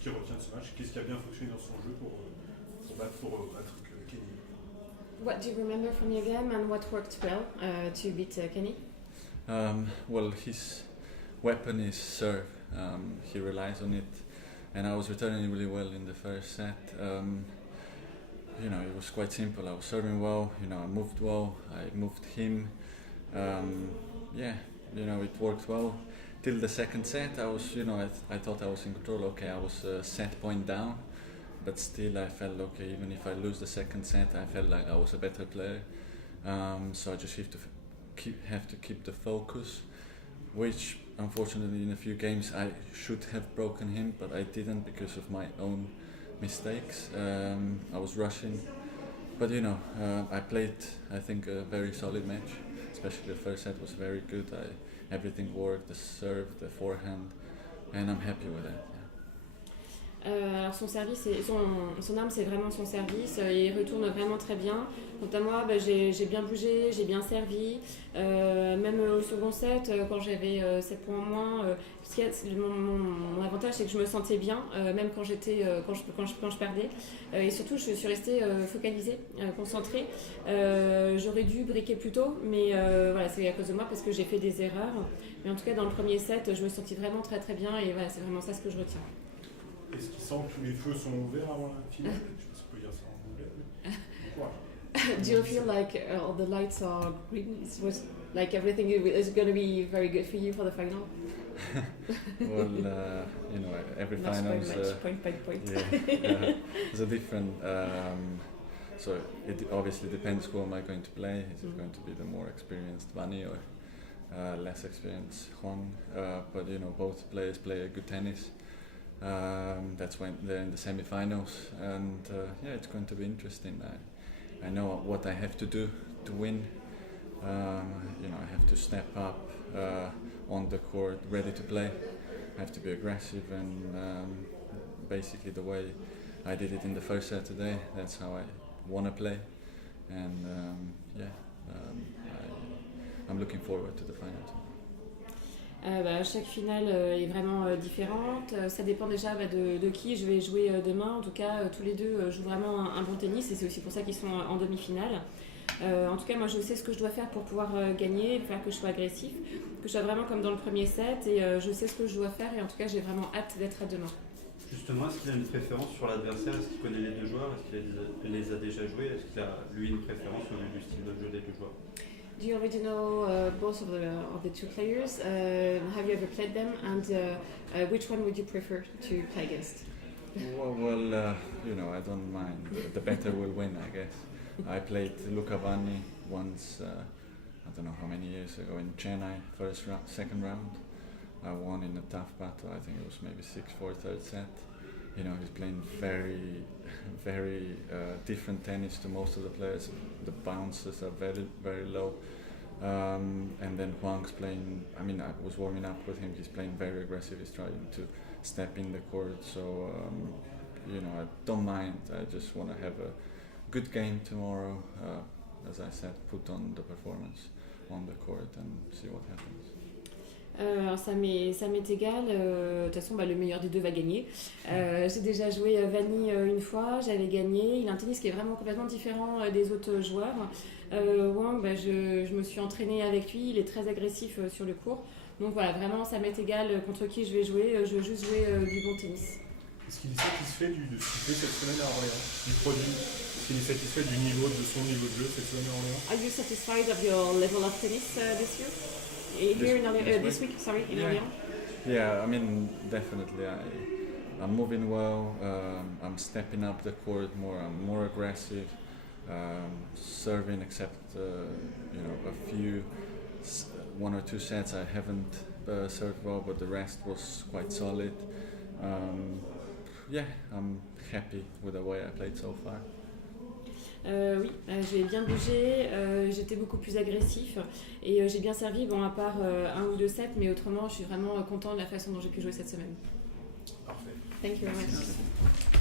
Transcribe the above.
qu'il retient de ce match? Qu'est-ce qui a bien fonctionné dans son jeu pour battre Kenny? What do you remember from your game and what worked well to beat Kenny? Well, his weapon is serve. He relies on it, and I was returning really well in the first set. It was quite simple. I was serving well. I moved well. I moved him. It worked well. Till the second set, I was, I thought I was in control. Okay, I was a set point down, but still I felt okay. Even if I lose the second set, I felt like I was a better player. So I just have to keep the focus, which unfortunately in a few games I should have broken him, but I didn't because of my own mistakes. I was rushing, but I played, I think, a very solid match. Especially the first set was very good. Everything worked, the serve, the forehand, and I'm happy with that. Alors son service, son arme c'est vraiment son service, il retourne vraiment très bien. Quant à moi, j'ai bien bougé, j'ai bien servi, même au second set, quand j'avais 7 points en moins, mon avantage c'est que je me sentais bien, même quand je perdais, et surtout je suis restée focalisée, concentrée. J'aurais dû briquer plus tôt, mais voilà, c'est à cause de moi parce que j'ai fait des erreurs. Mais en tout cas dans le premier set, je me sentis vraiment très très bien et voilà, c'est vraiment ça ce que je retiens. Est-ce qu'il sent que tous les feux sont ouverts avant la finale? Je sais pas si on peut dire ça en anglais, mais pourquoi? Do you feel like all the lights are green? Was like everything is going to be very good for you for the final? Well, every Match final is point by point. it's a different. So it obviously depends who am I going to play. Is it going to be the more experienced Vani or less experienced Huang? But both players play a good tennis. That's when they're in the semi-finals, and it's going to be interesting. I know what I have to do to win. I have to step up on the court, ready to play. I have to be aggressive, and basically the way I did it in the first set today, that's how I want to play. And I'm looking forward to the final. Chaque finale est vraiment différente. Ça dépend déjà de qui je vais jouer demain. En tout cas, tous les deux jouent vraiment un bon tennis et c'est aussi pour ça qu'ils sont en demi-finale. En tout cas, moi je sais ce que je dois faire pour pouvoir gagner, faire que je sois agressif, que je sois vraiment comme dans le premier set et je sais ce que je dois faire et en tout cas j'ai vraiment hâte d'être à demain. Justement, est-ce qu'il a une préférence sur l'adversaire? Est-ce qu'il connaît les deux joueurs? Est-ce qu'il les a déjà joués? Est-ce qu'il a lui une préférence au vu du style de jeu des deux joueurs? Do you already know both of the two players? Have you ever played them? And which one would you prefer to play against? Well, I don't mind. The better will win, I guess. I played Luca Vanni once, I don't know how many years ago, in Chennai, second round. I won in a tough battle. I think it was maybe 6-4 third set. He's playing very, very different tennis to most of the players. The bounces are very, very low. And then Huang's playing, I was warming up with him. He's playing very aggressive. He's trying to step in the court. So, I don't mind. I just want to have a good game tomorrow. As I said, put on the performance on the court and see what happens. Alors ça m'est égal, de toute façon le meilleur des deux va gagner. J'ai déjà joué Vanni une fois, j'avais gagné. Il a un tennis qui est vraiment complètement différent des autres joueurs. Wang, je me suis entraînée avec lui, il est très agressif sur le court. Donc voilà, vraiment ça m'est égal contre qui je vais jouer, je veux juste jouer du bon tennis. Est-ce qu'il est satisfait de ce qu'il fait cette semaine à Orléans, du produit? Est-ce qu'il est satisfait de son niveau de jeu cette semaine à Orléans? Are you satisfied of your level of tennis this year? This week, in Orléans? Yeah, definitely. I'm moving well. I'm stepping up the court more. I'm more aggressive. Serving, except a few, 1 or 2 sets I haven't served well, but the rest was quite solid. I'm happy with the way I played so far. Oui, j'ai bien bougé, j'étais beaucoup plus agressif et j'ai bien servi, à part 1 ou 2 sets, mais autrement je suis vraiment content de la façon dont j'ai pu jouer cette semaine. Parfait. Thank you very much.